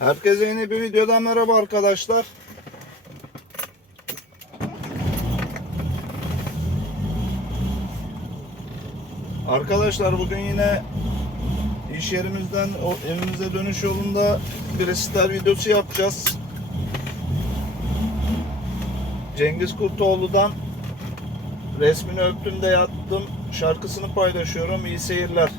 Herkese yeni bir videodan merhaba arkadaşlar. Arkadaşlar bugün yine iş yerimizden evimize dönüş yolunda bir resital videosu yapacağız. Cengiz Kurtoğlu'dan resmini öptüm de yattım şarkısını paylaşıyorum. İyi seyirler.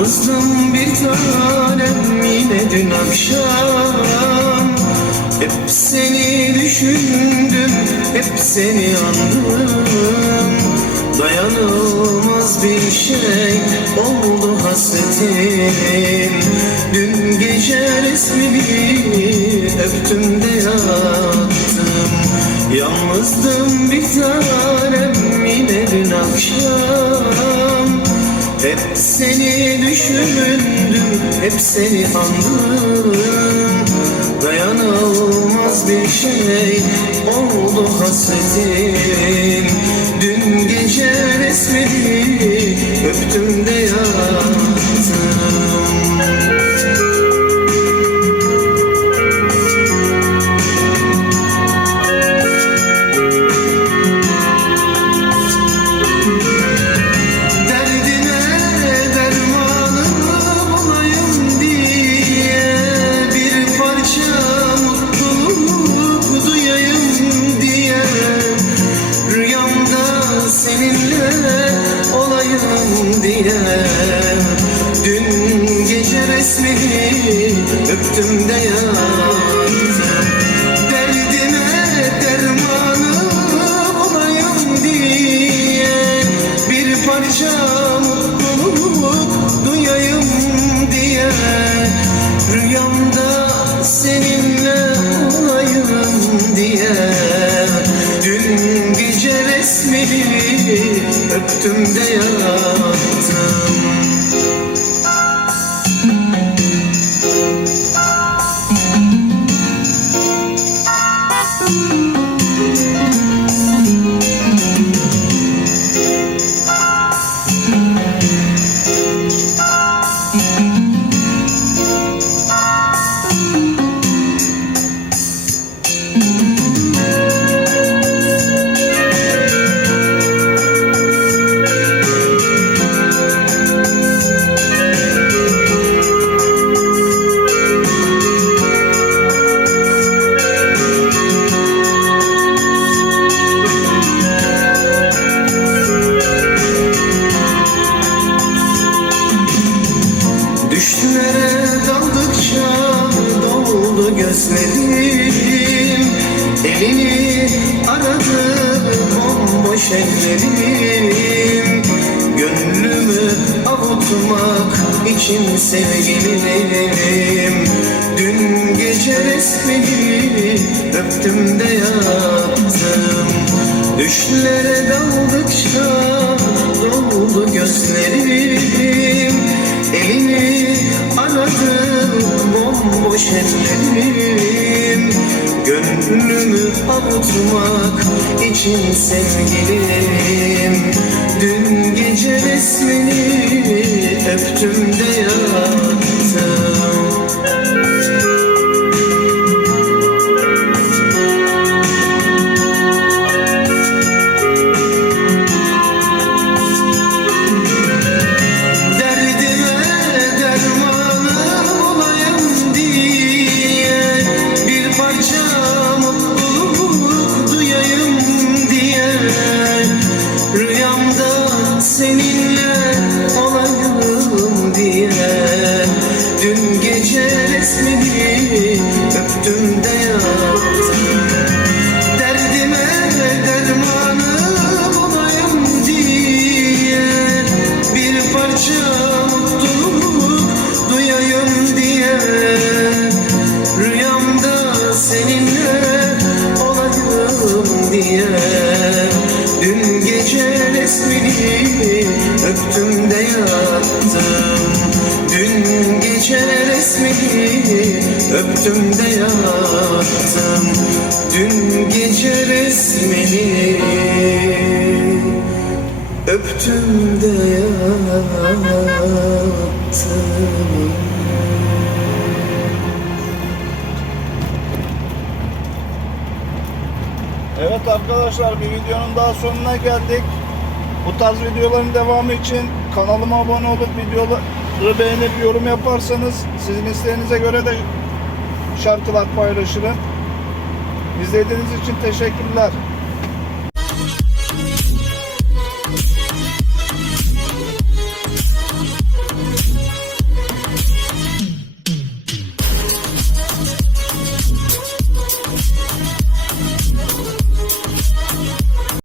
Yalnızdım bir tanem yine dün akşam. Hep seni düşündüm, hep seni andım. Dayanılmaz bir şey oldu hasretim. Dün gece resmini öptüm de yattım. Yalnızdım bir tanem yine dün akşam hep seni andım Dayanılmaz bir şey oldu hasretim. Dün gece resmini öptüm de yattım olayım diye. Dün gece resmini öptüm de yattım öptüm de bomboş ellerim Gönlümü avutmak için sevgilim Dün gece resmini öptüm de yattım. Düşlere daldıkça doldu gözlerim. Elini aradım bomboş ellerim Avutmak için sevgilim. Dün gece resmini öptüm de yattım yattım Dün gece resmini öptüm de yattım Evet arkadaşlar bir videonun daha sonuna geldik. Bu tarz videoların devamı için kanalıma abone olup videoları beğenip yorum yaparsanız sizin isteğinize göre de şarkılar paylaşırım. İzlediğiniz için teşekkürler.